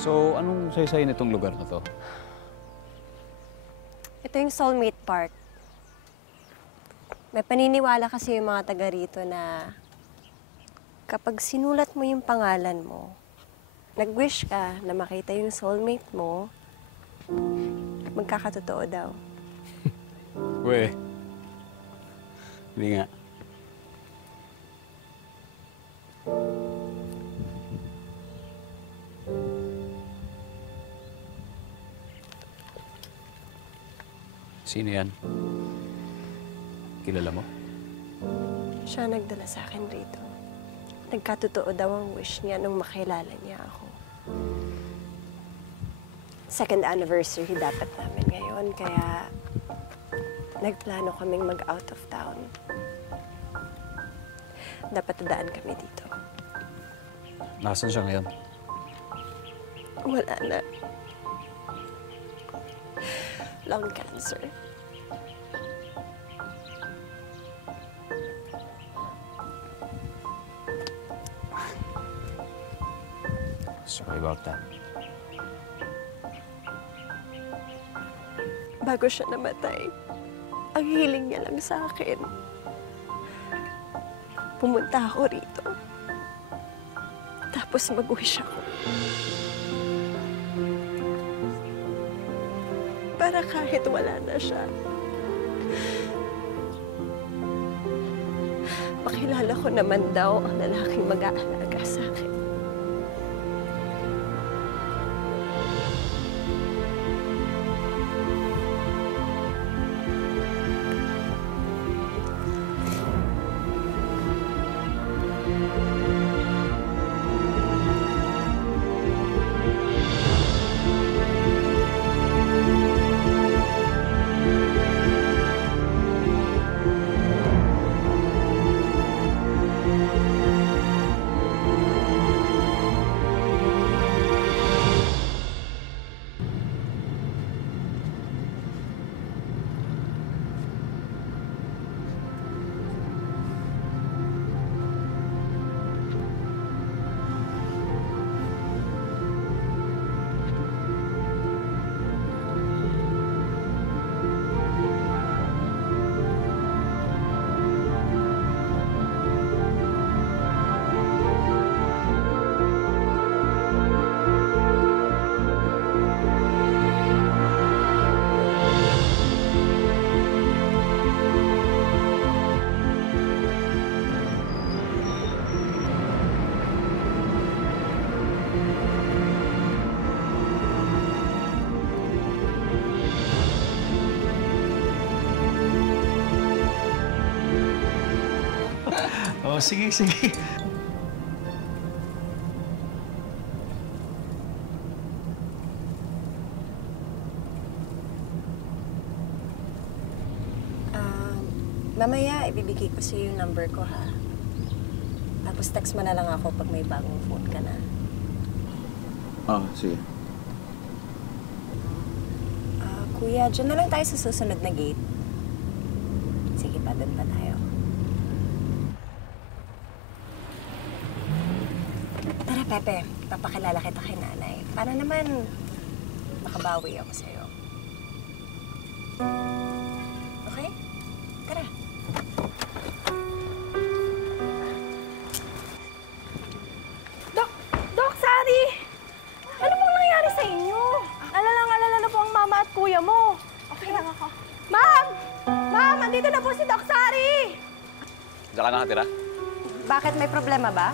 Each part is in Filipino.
So, anong saysay nitong lugar na to? Ito yung Soulmate Park. May paniniwala kasi yung mga taga rito na kapag sinulat mo yung pangalan mo, nag-wish ka na makita yung soulmate mo, magkakatotoo daw. We. Hindi nga. Sino yan? Kilala mo? Siya nagdala sa akin rito. Nagkatotoo daw ang wish niya nung makilala niya ako. Second anniversary dapat namin ngayon, kaya nagplano kaming mag-out of town. Dapat dadaan kami dito. Nasaan siya ngayon? Wala na. Lung cancer. Sorry about that. Bago siya namatay, ang hiling niya lang sa akin. Pumunta ako rito. Tapos mag-wish ako. Para kahit wala na siya, makilala ko naman daw ang lalaking mag-aalaga sa akin. Oh, sige, sige. Mamaya, ibibigay ko sa'yo yung number ko, ha? Tapos text mo na lang ako pag may bagong phone ka na. Sige. Kuya, dyan na lang tayo sa susunod na gate. Sige pa, doon pa tayo. Tara, Pepe. Papakilala kita kay nanay. Para naman makabawi ako sa'yo. Okay? Tara. Doc Sari! Ano pong nangyari sa inyo? Alala na po ang mama at kuya mo. Okay lang ako. Ma'am! Ma'am, andito na po si Doc Sari! Diyan ka nakatira? Bakit? May problema ba?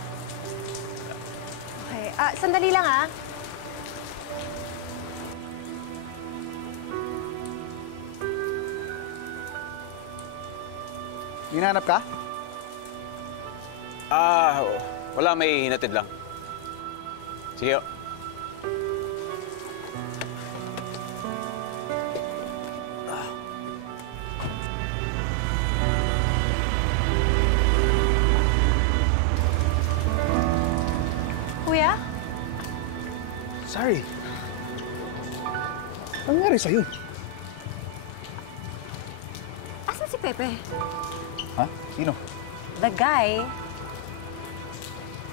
Okay. Sandali lang, ha? Hinahanap ka? Wala. May hinatid lang. Sige. Kuya? Sorry. Anong nangyari sa'yo? Asan si Pepe? Ha? Sino? The guy.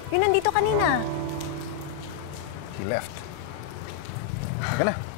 Yun nandito kanina. He left. Halika na.